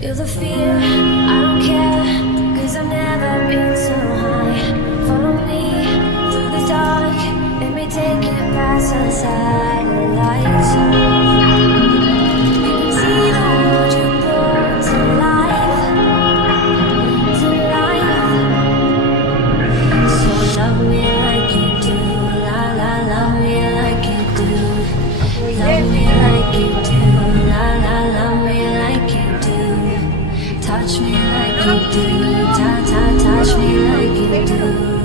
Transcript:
Feel the fear, I don't care, 'cause I've never been so high. Follow me through the dark, let me take it past the satellites. You can see the world you brought to life, to life. So love me like you do, la la, love me like you do. Love me like you do, la la, love me like you do. Touch me like you do, ta ta, touch me like you do.